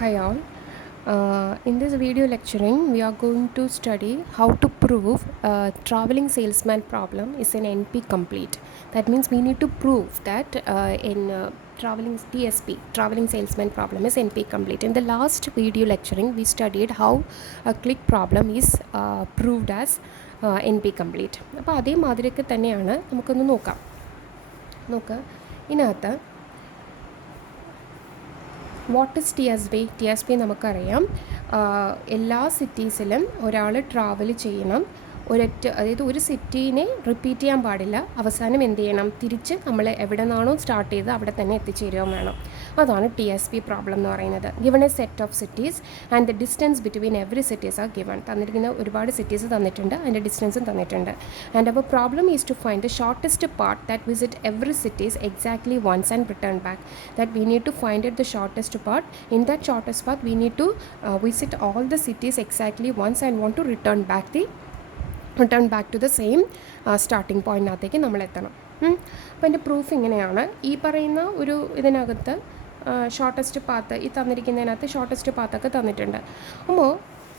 Hi all. In this video lecturing, we are going to study how to prove traveling salesman problem is an NP complete. That means we need to prove that in traveling TSP, traveling salesman problem is NP complete. In the last video lecturing, we studied how a click problem is proved as NP complete. അപ്പോൾ അതേമാതിരിയൊക്കെ തന്നെയാണ് നമുക്കൊന്ന് നോക്കാം. ഇതിനകത്ത് what is T S P നമുക്കറിയാം. എല്ലാ സിറ്റീസിലും ഒരാൾ travel ചെയ്യണം. അതായത് ഒരു സിറ്റീനെ റിപ്പീറ്റ് ചെയ്യാൻ പാടില്ല. അവസാനം എന്ത് ചെയ്യണം? തിരിച്ച് നമ്മൾ എവിടെ നിന്നാണോ സ്റ്റാർട്ട് ചെയ്ത് അവിടെ തന്നെ എത്തിച്ചേരുകയും വേണം. അതാണ് ടി എസ് പി പ്രോബ്ലം എന്ന് പറയുന്നത്. Given a set of cities and the distance between every cities are given. തന്നിരിക്കുന്ന ഒരുപാട് സിറ്റീസ് തന്നിട്ടുണ്ട്, അതിൻ്റെ ഡിസ്റ്റൻസും തന്നിട്ടുണ്ട്. And our problem is to find the shortest path that visit every cities exactly once and return back. That we need to find it the shortest path. In that shortest path we need to visit all the cities exactly once and want to return back to the same starting പോയിൻറ്റിനകത്തേക്ക് നമ്മൾ എത്തണം. അപ്പോൾ എൻ്റെ proof ഇങ്ങനെയാണ്. ഈ പറയുന്ന ഒരു ഇതിനകത്ത് shortest path ഈ തന്നിരിക്കുന്നതിനകത്ത് ഷോർട്ടസ്റ്റ് പാത്തൊക്കെ തന്നിട്ടുണ്ട്. അപ്പോൾ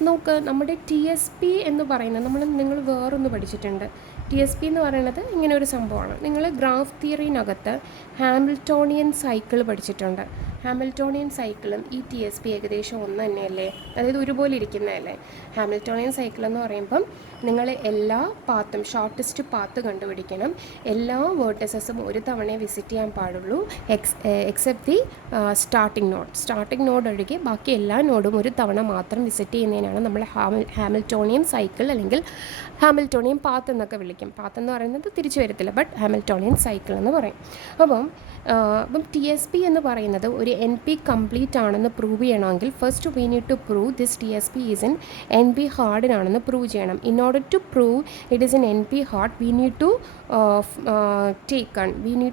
നോക്ക്, നമ്മുടെ ടി എസ് പി എന്ന് പറയുന്നത് നിങ്ങൾ വേറൊന്ന് പഠിച്ചിട്ടുണ്ട്. ടി എസ് പി എന്ന് പറയുന്നത് ഇങ്ങനെ ഒരു സംഭവമാണ്. നിങ്ങൾ ഗ്രാഫ് തിയറിനകത്ത് ഹാമിൽട്ടോണിയൻ സൈക്കിൾ പഠിച്ചിട്ടുണ്ട്. ഹാമിൽട്ടോണിയൻ സൈക്കിളും ഈ ടി എസ് പി ഏകദേശം ഒന്ന് തന്നെയല്ലേ, അതായത് ഒരുപോലെ ഇരിക്കുന്നതല്ലേ. ഹാമിൽട്ടോണിയൻ സൈക്കിൾ എന്ന് പറയുമ്പം നിങ്ങൾ എല്ലാ പാത്തും ഷോർട്ടസ്റ്റ് പാത്ത് കണ്ടുപിടിക്കണം. എല്ലാ വേർട്ടസസും ഒരു തവണ വിസിറ്റ് ചെയ്യാൻ പാടുള്ളൂ, എക്സെപ്റ്റ് ദി സ്റ്റാർട്ടിംഗ് നോഡ് ഒഴികെ ബാക്കി എല്ലാ നോഡും ഒരു തവണ മാത്രം വിസിറ്റ് ചെയ്യുന്നതിനാണ് നമ്മൾ ഹാമിൽട്ടോണിയൻ സൈക്കിൾ അല്ലെങ്കിൽ ഹാമിൽട്ടോണിയൻ പാത്ത് എന്നൊക്കെ വിളിക്കും. പാത്ത് എന്ന് പറയുന്നത് തിരിച്ചു വരത്തില്ല, ബട്ട് ഹാമിൽട്ടോണിയൻ സൈക്കിൾ എന്ന് പറയും. അപ്പം ടി എസ് പി എന്ന് പറയുന്നത് ഒരു എൻ പി കംപ്ലീറ്റ് ആണെന്ന് പ്രൂവ് ചെയ്യണമെങ്കിൽ first we need to prove this T S P is in N P ഹാർഡിനാണെന്ന് പ്രൂവ് ചെയ്യണം. In order to prove it is in N P hard we need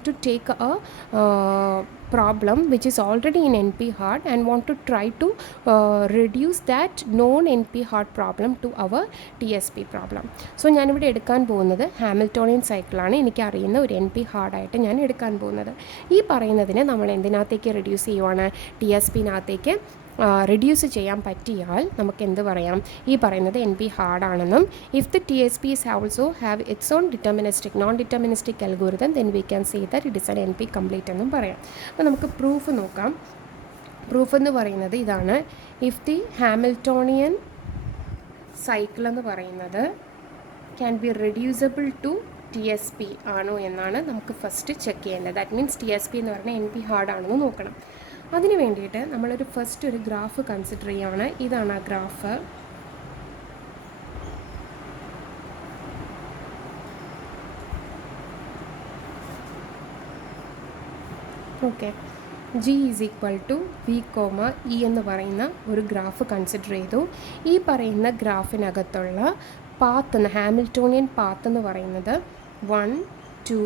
to take a problem which is already in NP hard and want to try to reduce that known NP hard problem to our TSP problem. So ഞാനിവിടെ എടുക്കാൻ പോകുന്നത് Hamiltonian സൈക്കിളാണ്. എനിക്കറിയുന്ന ഒരു NP ഹാർഡായിട്ട് ഞാൻ എടുക്കാൻ പോകുന്നത്. ഈ പറയുന്നതിനെ നമ്മൾ എന്തിനകത്തേക്ക് റെഡ്യൂസ് ചെയ്യുവാണ്? ടി എസ് പിനകത്തേക്ക് റെഡ്യൂസ് ചെയ്യാൻ പറ്റിയാൽ നമുക്ക് എന്ത് പറയാം? ഈ പറയുന്നത് എൻ പി ഹാർഡാണെന്നും if the T S P is also have its own non deterministic algorithm then we can say that it is an N P complete എന്നും പറയാം. അപ്പോൾ നമുക്ക് പ്രൂഫ് നോക്കാം. പ്രൂഫ് എന്ന് പറയുന്നത് ഇതാണ്. ഇഫ് ദി ഹാമിൽട്ടോണിയൻ സൈക്കിൾ എന്ന് പറയുന്നത് can be reducible to T S P ആണോ എന്നാണ് നമുക്ക് ഫസ്റ്റ് ചെക്ക് ചെയ്യേണ്ടത്. That means T S P എന്ന് പറഞ്ഞാൽ എൻ പി ഹാർഡാണെന്ന് നോക്കണം. അതിന് വേണ്ടിയിട്ട് നമ്മളൊരു ഫസ്റ്റ് ഒരു ഗ്രാഫ് കൺസിഡർ ചെയ്യുകയാണ്. ഇതാണ് ആ graph. Okay, G is equal to V comma E എന്ന് പറയുന്ന ഒരു ഗ്രാഫ് കൺസിഡർ ചെയ്തു. ഈ പറയുന്ന ഗ്രാഫിനകത്തുള്ള പാത്ത് ഹാമിൽട്ടോണിയൻ പാത്ത് എന്ന് പറയുന്നത് 1 2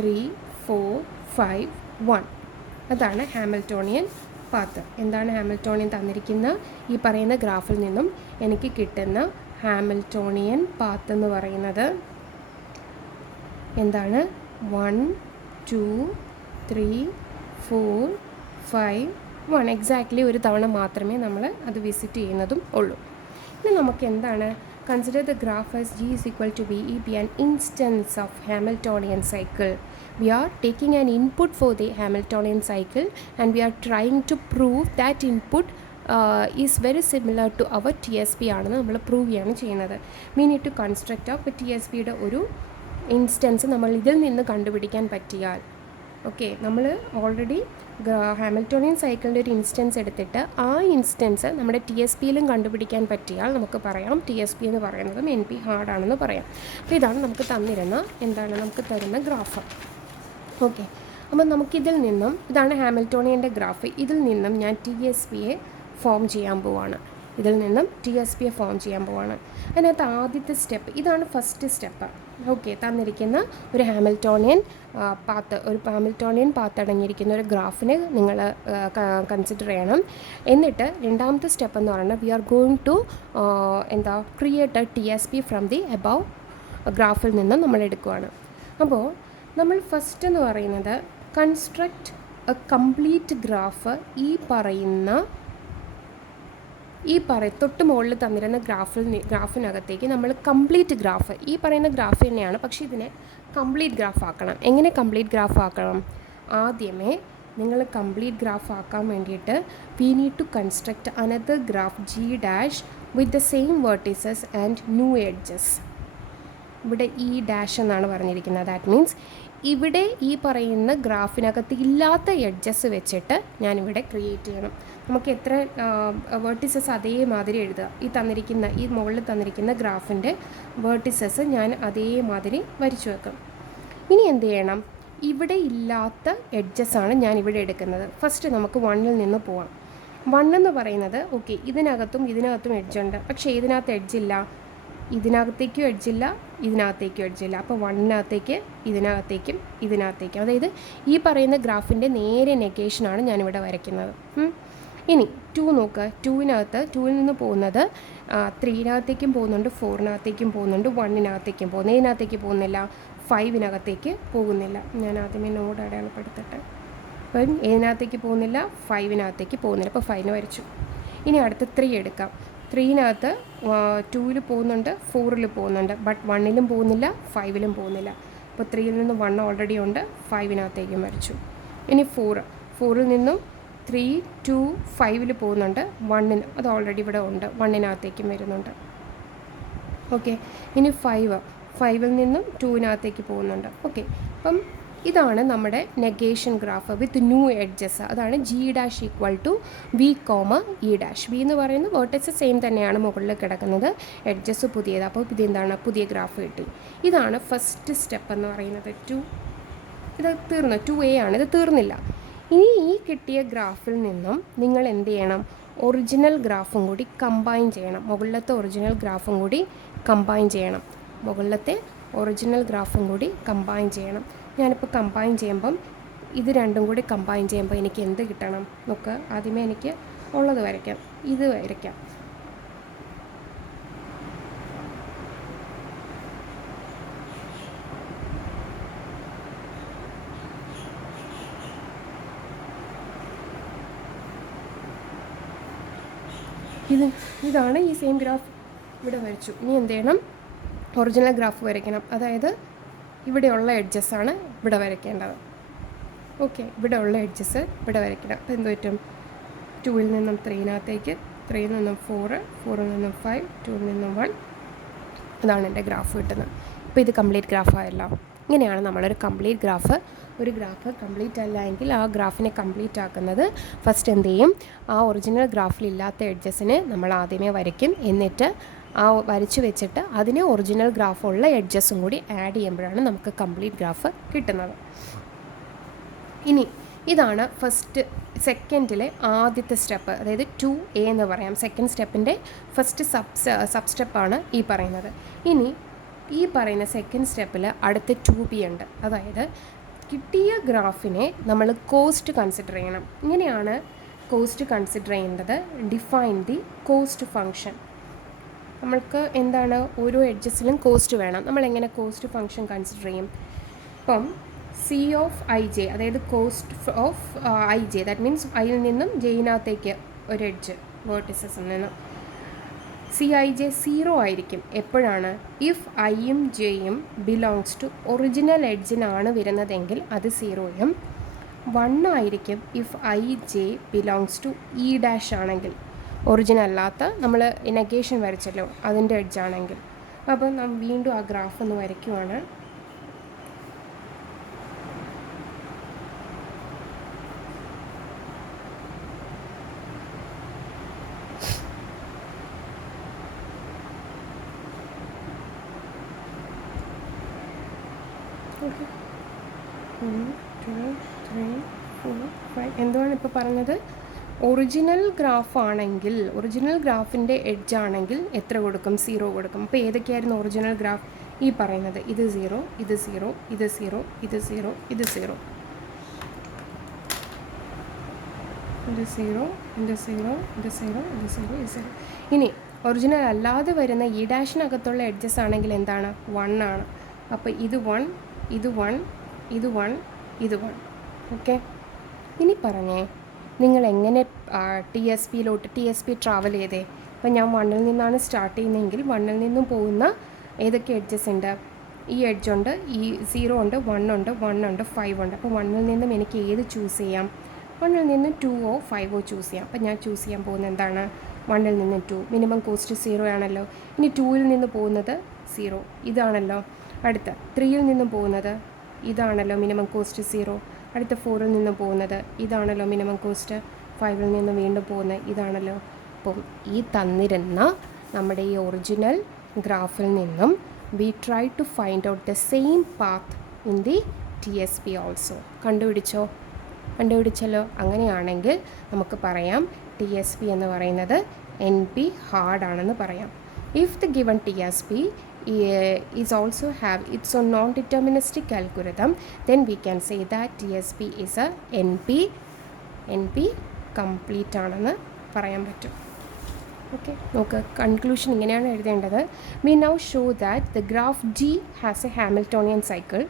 3 4 5 1. അതാണ് ഹാമിൽട്ടോണിയൻ പാത്ത്. എന്താണ് ഹാമിൽട്ടോണിയൻ തന്നിരിക്കുന്ന ഈ പറയുന്ന ഗ്രാഫിൽ നിന്നും എനിക്ക് കിട്ടുന്ന ഹാമിൽട്ടോണിയൻ പാത്ത് എന്ന് പറയുന്നത് എന്താണ്? 1 2 3 4 5 1. എക്സാക്ട്ലി ഒരു തവണ മാത്രമേ നമ്മൾ അത് വിസിറ്റ് ചെയ്യുന്നതും ഉള്ളൂ. ഇനി നമുക്ക് എന്താണ്? Consider the graph as G is equal to B, E be an instance of Hamiltonian cycle. We are taking an input for the Hamiltonian cycle and we are trying to prove that input is very similar to our TSP ആണെന്ന് നമ്മൾ prove ചെയ്യാണ് ചെയ്യുന്നത്. We need to construct up TSP യുടെ ഒരു instance നമ്മൾ ഇതിൽ നിന്ന് കണ്ടുപിടിക്കാൻ പറ്റിയാൽ, ഓക്കെ, നമ്മൾ ഓൾറെഡി ഹാമിൽട്ടോണിയൻ സൈക്കിളിൻ്റെ ഒരു ഇൻസ്റ്റൻസ് എടുത്തിട്ട് ആ ഇൻസ്റ്റൻസ് നമ്മുടെ ടി എസ് പിയിലും കണ്ടുപിടിക്കാൻ പറ്റിയാൽ നമുക്ക് പറയാം ടി എസ് പി എന്ന് പറയുന്നതും എൻ പി ഹാർഡാണെന്ന് പറയാം. അപ്പോൾ ഇതാണ് നമുക്ക് നമുക്ക് തരുന്ന ഗ്രാഫ്. ഓക്കെ, അപ്പോൾ നമുക്കിതിൽ നിന്നും ഇതാണ് ഹാമിൽട്ടോണിയൻ്റെ ഗ്രാഫ്. ഇതിൽ നിന്നും ഞാൻ ടി എസ് പിയെ ഫോം ചെയ്യാൻ പോവാണ്. അതിനകത്ത് ആദ്യത്തെ സ്റ്റെപ്പ് ഇതാണ്. ഫസ്റ്റ് സ്റ്റെപ്പ്, ഓക്കെ, തന്നിരിക്കുന്ന ഒരു ഹാമിൽട്ടോണിയൻ പാത്ത് അടങ്ങിയിരിക്കുന്ന ഒരു ഗ്രാഫിനെ നിങ്ങൾ കൺസിഡർ ചെയ്യണം. എന്നിട്ട് രണ്ടാമത്തെ സ്റ്റെപ്പ് എന്ന് പറയുന്നത് we are going to create a T S P from the above ഗ്രാഫിൽ നിന്ന് നമ്മൾ എടുക്കുകയാണ്. അപ്പോൾ നമ്മൾ ഫസ്റ്റ് എന്ന് പറയുന്നത് കൺസ്ട്രക്റ്റ് എ കംപ്ലീറ്റ് ഗ്രാഫ് ഈ പറയുന്ന തൊട്ട് മുകളിൽ തന്നിരുന്ന ഗ്രാഫിനകത്തേക്ക് നമ്മൾ കംപ്ലീറ്റ് ഗ്രാഫ്, ഈ പറയുന്ന ഗ്രാഫ് തന്നെയാണ്, പക്ഷേ ഇതിനെ കംപ്ലീറ്റ് ഗ്രാഫ് ആക്കണം. എങ്ങനെ കംപ്ലീറ്റ് ഗ്രാഫ് ആക്കണം? ആദ്യമേ നിങ്ങൾ കംപ്ലീറ്റ് ഗ്രാഫ് ആക്കാൻ വേണ്ടിയിട്ട് we need to construct another graph G dash with the same vertices and new edges. ഇവിടെ ഈ ഡാഷ് എന്നാണ് പറഞ്ഞിരിക്കുന്നത്. ദാറ്റ് മീൻസ് ഇവിടെ ഈ പറയുന്ന ഗ്രാഫിനകത്ത് ഇല്ലാത്ത എഡ്ജസ് വെച്ചിട്ട് ഞാനിവിടെ ക്രിയേറ്റ് ചെയ്യണം. നമുക്ക് എത്ര വേർട്ടിസസ് അതേമാതിരി എഴുതുക. ഈ മുകളിൽ തന്നിരിക്കുന്ന ഗ്രാഫിൻ്റെ വേർട്ടിസസ് ഞാൻ അതേമാതിരി വരച്ചു വെക്കും. ഇനി എന്ത് ചെയ്യണം? ഇവിടെ ഇല്ലാത്ത എഡ്ജസ്സാണ് ഞാനിവിടെ എടുക്കുന്നത്. ഫസ്റ്റ് നമുക്ക് 1ൽ നിന്ന് പോവാം. 1 എന്ന് പറയുന്നത് ഓക്കെ, ഇതിനകത്തും എഡ്ജുണ്ട്, പക്ഷേ ഇതിനകത്ത് എഡ്ജില്ല, ഇതിനകത്തേക്കും എഡ്ജില്ല, ഇതിനകത്തേക്കും എഡ്ജില്ല. അപ്പോൾ 1-നകത്തേക്ക്, ഇതിനകത്തേക്കും, അതായത് ഈ പറയുന്ന ഗ്രാഫിൻ്റെ നേരെ നെഗേഷനാണ് ഞാനിവിടെ വരയ്ക്കുന്നത്. ഇനി 2 നോക്കുക. 2ൽ നിന്ന് പോകുന്നത് 3-നകത്തേക്കും പോകുന്നുണ്ട്, 4-നകത്തേക്കും പോകുന്നുണ്ട്, 1-നകത്തേക്കും പോകുന്നു. ഇതിനകത്തേക്ക് പോകുന്നില്ല, 5-നകത്തേക്ക് പോകുന്നില്ല. ഞാൻ ആദ്യമേ നോഡ് അടയാളപ്പെടുത്തട്ടെ. അപ്പം ഏതിനകത്തേക്ക് പോകുന്നില്ല, 5-നകത്തേക്ക് പോകുന്നില്ല. അപ്പോൾ 5 വരച്ചു. ഇനി അടുത്ത് 3 എടുക്കാം. 3-നകത്ത് 2-ൽ പോകുന്നുണ്ട്, 4-ൽ പോകുന്നുണ്ട്, ബട്ട് 1-ലും പോകുന്നില്ല, 5-ലും പോകുന്നില്ല. അപ്പോൾ 3-ൽ നിന്ന് 1 ഓൾറെഡി ഉണ്ട്, 5-നകത്തേക്കും വരച്ചു. ഇനി 4-ൽ നിന്നും 3, 2, 5-ൽ പോകുന്നുണ്ട്, 1-ന് അത് ഓൾറെഡി ഇവിടെ ഉണ്ട്, 1-നകത്തേക്കും വരുന്നുണ്ട്. ഓക്കെ. ഇനി 5-ൽ നിന്നും 2-നകത്തേക്ക് പോകുന്നുണ്ട്. ഓക്കെ. അപ്പം ഇതാണ് നമ്മുടെ negation graph with new edges. അതാണ് G dash equal to V comma E dash. V എന്ന് പറയുന്നത് വേർട്ടെക്സ് സെയിം തന്നെയാണ് മുകളിൽ കിടക്കുന്നത്, എഡ്ജസ് പുതിയത്. അപ്പോൾ ഇതെന്താണ്? പുതിയ ഗ്രാഫ് കിട്ടി. ഇതാണ് ഫസ്റ്റ് സ്റ്റെപ്പ് എന്ന് പറയുന്നത്. ഇത് തീർന്നു. 2A ആണ്. ഇത് തീർന്നില്ല. ഇനി ഈ കിട്ടിയ ഗ്രാഫിൽ നിന്നും നിങ്ങൾ എന്ത് ചെയ്യണം? ഒറിജിനൽ ഗ്രാഫും കൂടി കമ്പൈൻ ചെയ്യണം. മുകളിലത്തെ ഒറിജിനൽ ഗ്രാഫും കൂടി കമ്പൈൻ ചെയ്യണം. ഞാനിപ്പോൾ കമ്പൈൻ ചെയ്യുമ്പം ഇത് രണ്ടും കൂടി കമ്പൈൻ ചെയ്യുമ്പോൾ എനിക്ക് എന്ത് കിട്ടണം? നോക്ക്. ആദ്യമേ എനിക്ക് ഉള്ളത് വരയ്ക്കാം. ഇത് വരയ്ക്കാം. ഇതാണ് ഈ സെയിം ഗ്രാഫ്. ഇവിടെ വരച്ചു. ഇനി എന്ത് ചെയ്യണം? ഒറിജിനൽ ഗ്രാഫ് വരയ്ക്കണം. അതായത് ഇവിടെയുള്ള എഡ്ജസ്സാണ് ഇവിടെ വരയ്ക്കേണ്ടത്. ഓക്കെ. ഇവിടെയുള്ള എഡ്ജസ് ഇവിടെ വരയ്ക്കണം. അപ്പോൾ എന്ത് പറ്റും? 2-ൽ നിന്നും 3-നകത്തേക്ക്, 3-ൽ നിന്നും 4, 4-ൽ നിന്നും 5, 2-ൽ നിന്നും 1. അതാണ് എൻ്റെ ഗ്രാഫ് കിട്ടുന്നത്. ഇപ്പോൾ ഇത് കംപ്ലീറ്റ് ഗ്രാഫായല്ലോ. ഇങ്ങനെയാണ് നമ്മളൊരു കംപ്ലീറ്റ് ഗ്രാഫ്. ഒരു ഗ്രാഫ് കംപ്ലീറ്റ് അല്ല എങ്കിൽ ആ ഗ്രാഫിനെ കംപ്ലീറ്റ് ആക്കുന്നത് ഫസ്റ്റ് എന്ത് ചെയ്യും? ആ ഒറിജിനൽ ഗ്രാഫിലില്ലാത്ത എഡ്ജസിനെ നമ്മൾ ആദ്യമേ വരയ്ക്കും. എന്നിട്ട് ആ വരച്ച് വെച്ചിട്ട് അതിന് ഒറിജിനൽ ഗ്രാഫുള്ള എഡ്ജസും കൂടി ആഡ് ചെയ്യുമ്പോഴാണ് നമുക്ക് കംപ്ലീറ്റ് ഗ്രാഫ് കിട്ടുന്നത്. ഇനി ഇതാണ് സെക്കൻഡിലെ ആദ്യത്തെ സ്റ്റെപ്പ്, അതായത് 2A എന്ന് പറയാം. സെക്കൻഡ് സ്റ്റെപ്പിൻ്റെ ഫസ്റ്റ് സബ് സ്റ്റെപ്പാണ് ഈ പറയുന്നത്. ഇനി ഈ പറയുന്ന സെക്കൻഡ് സ്റ്റെപ്പിൽ അടുത്ത 2B ഉണ്ട്. അതായത് കിട്ടിയ ഗ്രാഫിനെ നമ്മൾ കോസ്റ്റ് കൺസിഡർ ചെയ്യണം. ഇങ്ങനെയാണ് കോസ്റ്റ് കൺസിഡർ ചെയ്യേണ്ടത്. Define the cost function. നമ്മൾക്ക് എന്താണ്? ഓരോ എഡ്ജസിലും കോസ്റ്റ് വേണം. നമ്മളെങ്ങനെ കോസ്റ്റ് ഫങ്ഷൻ കൺസിഡർ ചെയ്യും? ഇപ്പം സി ഓഫ് ഐ ജെ, അതായത് cost of I J, that means ഐയിൽ നിന്നും ജെയിനകത്തേക്ക് ഒരു എഡ്ജ്, വേർട്ടിസസിൽ നിന്നും CIJ 0 ആയിരിക്കും. എപ്പോഴാണ്? ഇഫ് ഐയും ജെയും ബിലോങ്സ് ടു ഒറിജിനൽ എഡ്ജിനാണ് വരുന്നതെങ്കിൽ അത് 0യും 1 ആയിരിക്കും if I J belongs to E dash ആണെങ്കിൽ. ഒറിജിനൽ അല്ലാത്ത നമ്മൾ നെഗേഷൻ വരച്ചല്ലോ അതിൻ്റെ എഡ്ജാണെങ്കിൽ. അപ്പം നാം വീണ്ടും ആ ഗ്രാഫ് ഒന്ന് വരയ്ക്കുവാണ്. ഓക്കെ. 1, 2, 3, 4, 5. എന്തുവാണ് ഇപ്പോൾ പറഞ്ഞത്? ഒറിജിനൽ ഗ്രാഫാണെങ്കിൽ, ഒറിജിനൽ ഗ്രാഫിൻ്റെ എഡ്ജ് ആണെങ്കിൽ എത്ര കൊടുക്കും? 0 കൊടുക്കും. അപ്പോൾ ഏതൊക്കെയായിരുന്നു ഒറിജിനൽ ഗ്രാഫ്? ഈ പറയുന്നത് ഇത് 0, ഇത് 0, ഇത് 0, ഇത് 0, ഇത് 0, ഇത് 0, ഇത് 0, ഇത് 0, ഇത് 0, ഇത് 0. ഇനി ഒറിജിനൽ അല്ലാതെ വരുന്ന ഈ ഡാഷിനകത്തുള്ള എഡ്ജസ് ആണെങ്കിൽ എന്താണ്? 1 ആണ്. അപ്പോൾ ഇത് 1, ഇത് 1, ഇത് 1, ഇത് 1. ഓക്കെ. ഇനി പറഞ്ഞേ, നിങ്ങൾ എങ്ങനെ ടി എസ് പി ട്രാവൽ ചെയ്തേ. അപ്പോൾ ഞാൻ 1-ൽ നിന്നാണ് സ്റ്റാർട്ട് ചെയ്യുന്നതെങ്കിൽ 1-ൽ നിന്നും പോകുന്ന ഏതൊക്കെ എഡ്ജസ് ഉണ്ട്? ഈ എഡ്ജുണ്ട്, ഈ 0 ഉണ്ട്, 1 ഉണ്ട്, 1 ഉണ്ട്, 5 ഉണ്ട്. അപ്പോൾ 1-ൽ നിന്നും എനിക്ക് ഏത് ചൂസ് ചെയ്യാം? 1-ൽ നിന്ന് 2-ഓ 5-ഓ ചൂസ് ചെയ്യാം. അപ്പോൾ ഞാൻ ചൂസ് ചെയ്യാൻ പോകുന്നത് എന്താണ്? 1-ൽ നിന്ന് 2. മിനിമം കോസ്റ്റ് 0 ആണല്ലോ. ഇനി 2-ൽ നിന്ന് പോകുന്നത് 0 ഇതാണല്ലോ. അടുത്ത 3-ൽ നിന്നും പോകുന്നത് ഇതാണല്ലോ മിനിമം കോസ്റ്റ് 0. അടുത്ത 4-ൽ നിന്നും പോകുന്നത് ഇതാണല്ലോ മിനിമം കോസ്റ്റ്. 5-ൽ നിന്നും വീണ്ടും പോകുന്നത് ഇതാണല്ലോ. അപ്പം ഈ തന്നിരുന്ന നമ്മുടെ ഈ ഒറിജിനൽ ഗ്രാഫിൽ നിന്നും we try to find out the same path in the TSP also. കണ്ടുപിടിച്ചല്ലോ. അങ്ങനെയാണെങ്കിൽ നമുക്ക് പറയാം TSP എന്ന് പറയുന്നത് NP ഹാർഡ് ആണെന്ന് പറയാം. If the given TSP is also have its own non-deterministic algorithm, then we can say that TSP is a NP complete ആണെന്ന് പറയാൻ പറ്റും. ഓക്കെ, നോക്ക് കൺക്ലൂഷൻ ഇങ്ങനെയാണ് എഴുതേണ്ടത്. We now show that the graph G has a Hamiltonian cycle.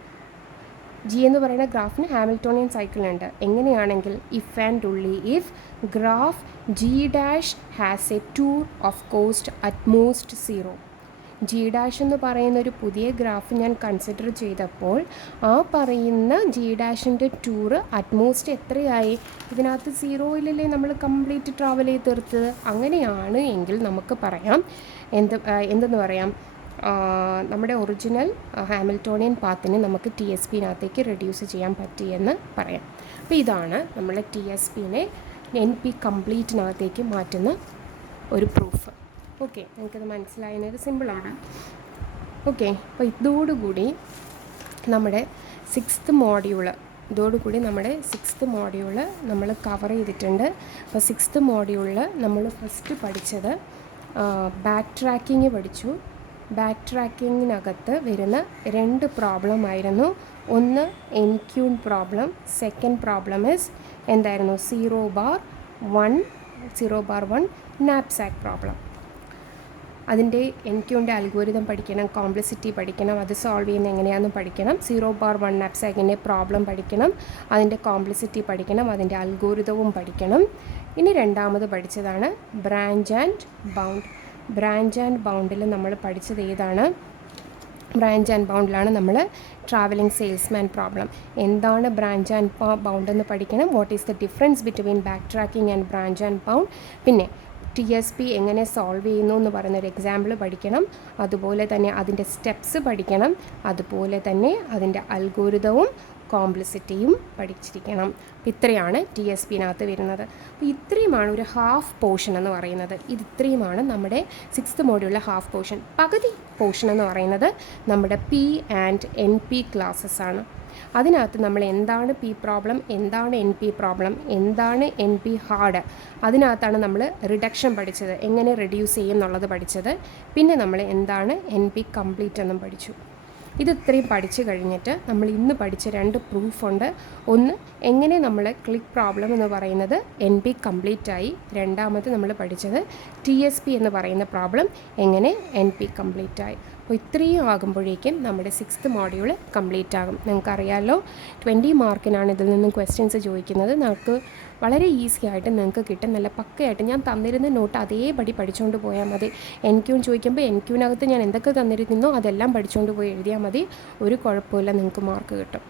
G എന്ന് പറയുന്ന ഗ്രാഫിന് Hamiltonian cycle ഉണ്ട്. എങ്ങനെയാണെങ്കിൽ if and only if graph G dash has a tour of cost at most 0. G dash എന്ന് പറയുന്ന ഒരു പുതിയ ഗ്രാഫ് ഞാൻ കൺസിഡർ ചെയ്തപ്പോൾ ആ പറയുന്ന ജി ഡാഷിൻ്റെ ടൂറ് അറ്റ്മോസ്റ്റ് എത്രയായി? ഇതിനകത്ത് 0-ലല്ലേ നമ്മൾ കംപ്ലീറ്റ് ട്രാവൽ ചെയ്ത് തീർത്തത്. അങ്ങനെയാണ് എങ്കിൽ നമുക്ക് പറയാം എന്തെന്ന് പറയാം, നമ്മുടെ ഒറിജിനൽ ഹാമിൽട്ടോണിയൻ പാത്തിനെ നമുക്ക് TSPനകത്തേക്ക് റെഡ്യൂസ് ചെയ്യാൻ പറ്റിയെന്ന് പറയാം. അപ്പോൾ ഇതാണ് നമ്മൾ TSPനെ NP കംപ്ലീറ്റിനകത്തേക്ക് മാറ്റുന്ന ഒരു പ്രൂഫ്. ഓക്കെ, നിങ്ങൾക്കത് മനസ്സിലായത് സിമ്പിളാണ്. ഓക്കെ, അപ്പോൾ ഇതോടുകൂടി നമ്മുടെ 6th മോഡ്യൂള് നമ്മൾ കവർ ചെയ്തിട്ടുണ്ട്. അപ്പോൾ 6th മോഡ്യൂളിൽ നമ്മൾ ഫസ്റ്റ് പഠിച്ചത് ബാക്ക് ട്രാക്കിങ് പഠിച്ചു. ബാക്ക് ട്രാക്കിങ്ങിനകത്ത് വരുന്ന 2 പ്രോബ്ലം ആയിരുന്നു. ഒന്ന് NQ problem, second problem is എന്തായിരുന്നു? 0/1 നാപ്സാക്ക് പ്രോബ്ലം. അതിൻ്റെ NQൻ്റെ അൽഗോരിതം പഠിക്കണം, കോംപ്ലക്സിറ്റി പഠിക്കണം, അത് സോൾവ് ചെയ്യുന്നത് എങ്ങനെയാണെന്ന് പഠിക്കണം. 0/1 നാപ്സാക്കിൻ്റെ പ്രോബ്ലം പഠിക്കണം, അതിൻ്റെ കോംപ്ലക്സിറ്റി പഠിക്കണം, അതിൻ്റെ അൽഗോരിതവും പഠിക്കണം. ഇനി രണ്ടാമത് പഠിച്ചതാണ് ബ്രാഞ്ച് ആൻഡ് ബൗണ്ടിൽ നമ്മൾ പഠിച്ചത് ഏതാണ്? ബ്രാഞ്ച് ആൻഡ് ബൗണ്ടിലാണ് നമ്മൾ ട്രാവലിംഗ് സെയിൽസ്മാൻ പ്രോബ്ലം. എന്താണ് ബ്രാഞ്ച് ആൻഡ് ബൗണ്ട് എന്ന് പഠിക്കണം. What is the difference between back tracking and branch and bound. പിന്നെ TSP എങ്ങനെ സോൾവ് ചെയ്യുന്നു എന്ന് പറയുന്നൊരു എക്സാമ്പിൾ പഠിക്കണം. അതുപോലെ തന്നെ അതിൻ്റെ സ്റ്റെപ്സ് പഠിക്കണം. അതുപോലെ തന്നെ അതിൻ്റെ അൽഗോരിതവും കോംപ്ലക്സിറ്റിയും പഠിച്ചിരിക്കണം. ഇത്രയാണ് TSPനകത്ത് വരുന്നത്. അപ്പോൾ ഇത്രയുമാണ് ഒരു ഹാഫ് പോർഷൻ എന്ന് പറയുന്നത്. ഇത്രയുമാണ് നമ്മുടെ 6th മോഡ്യൂളിലെ ഹാഫ് പോർഷൻ. പകുതി പോർഷൻ എന്ന് പറയുന്നത് നമ്മുടെ P ആൻഡ് NP ക്ലാസ്സസ് ആണ്. അതിനകത്ത് നമ്മൾ എന്താണ് P പ്രോബ്ലം, എന്താണ് NP പ്രോബ്ലം, എന്താണ് NP ഹാർഡ്, അതിനകത്താണ് നമ്മൾ റിഡക്ഷൻ പഠിച്ചത്, എങ്ങനെ റെഡ്യൂസ് ചെയ്യും എന്നുള്ളത് പഠിച്ചത്. പിന്നെ നമ്മൾ എന്താണ് NP കംപ്ലീറ്റ് എന്നും പഠിച്ചു. ഇത്രയും പഠിച്ചു കഴിഞ്ഞിട്ട് നമ്മൾ ഇന്ന് പഠിച്ച 2 പ്രൂഫുണ്ട്. ഒന്ന് എങ്ങനെ നമ്മൾ ക്ലിക്ക് പ്രോബ്ലം എന്ന് പറയുന്നത് NP കംപ്ലീറ്റ് ആയി. രണ്ടാമത് നമ്മൾ പഠിച്ചത് TSP എന്ന് പറയുന്ന പ്രോബ്ലം എങ്ങനെ NP കംപ്ലീറ്റ് ആയി. അപ്പോൾ ഇത്രയും ആകുമ്പോഴേക്കും നമ്മുടെ 6th മോഡ്യൂൾ കംപ്ലീറ്റ് ആകും. നിങ്ങൾക്കറിയാമല്ലോ 20 മാർക്കിനാണ് ഇതിൽ നിന്നും ക്വസ്റ്റ്യൻസ് ചോദിക്കുന്നത്. നമുക്ക് വളരെ ഈസി ആയിട്ട് നിങ്ങൾക്ക് കിട്ടും. നല്ല പക്കയായിട്ട് ഞാൻ തന്നിരുന്ന നോട്ട് അതേപടി പഠിച്ചുകൊണ്ട് പോയാൽ മതി. NQ ചോദിക്കുമ്പോൾ NQനകത്ത് ഞാൻ എന്തൊക്കെ തന്നിരുന്നോ അതെല്ലാം പഠിച്ചുകൊണ്ട് പോയി എഴുതിയാൽ മതി. ഒരു കുഴപ്പമില്ല, നിങ്ങൾക്ക് മാർക്ക് കിട്ടും.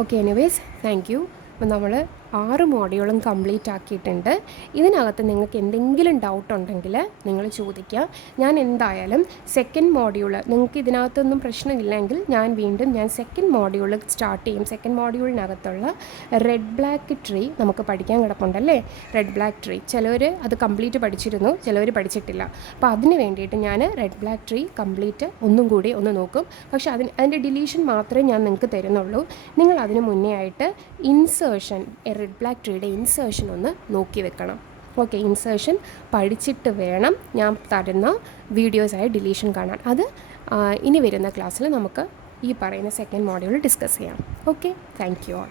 Okay anyways, thank you. അപ്പോൾ നമ്മൾ 6 മോഡ്യൂളും കംപ്ലീറ്റ് ആക്കിയിട്ടുണ്ട്. ഇതിനകത്ത് നിങ്ങൾക്ക് എന്തെങ്കിലും ഡൗട്ട് ഉണ്ടെങ്കിൽ നിങ്ങൾ ചോദിക്കുക. ഞാൻ എന്തായാലും സെക്കൻഡ് മോഡ്യൂൾ നിങ്ങൾക്ക് ഇതിനകത്തൊന്നും പ്രശ്നമില്ലെങ്കിൽ ഞാൻ സെക്കൻഡ് മോഡ്യൂൾ സ്റ്റാർട്ട് ചെയ്യും. സെക്കൻഡ് മോഡ്യൂളിനകത്തുള്ള റെഡ് ബ്ലാക്ക് ട്രീ നമുക്ക് പഠിക്കാൻ കിടപ്പുണ്ടല്ലേ. റെഡ് ബ്ലാക്ക് ട്രീ ചിലവർ അത് കംപ്ലീറ്റ് പഠിച്ചിരുന്നു, ചിലവർ പഠിച്ചിട്ടില്ല. അപ്പോൾ അതിന് വേണ്ടിയിട്ട് ഞാൻ റെഡ് ബ്ലാക്ക് ട്രീ കംപ്ലീറ്റ് ഒന്നും കൂടി ഒന്ന് നോക്കും. പക്ഷേ അതിൻ്റെ ഡിലീഷൻ മാത്രമേ ഞാൻ നിങ്ങൾക്ക് തരുന്നുള്ളൂ. നിങ്ങൾ അതിന് മുന്നേ ആയിട്ട് ഇൻസേർഷൻ, റെഡ് ബ്ലാക്ക് ട്രീയുടെ ഇൻസേർഷൻ ഒന്ന് നോക്കി വെക്കണം. ഓക്കെ, ഇൻസേർഷൻ പഠിച്ചിട്ട് വേണം ഞാൻ തരുന്ന വീഡിയോസായ ഡിലീഷൻ കാണാൻ. അത് ഇനി വരുന്ന ക്ലാസ്സിൽ നമുക്ക് ഈ പറയുന്ന സെക്കൻഡ് മോഡ്യൂൾ ഡിസ്കസ് ചെയ്യാം. Okay, thank you all.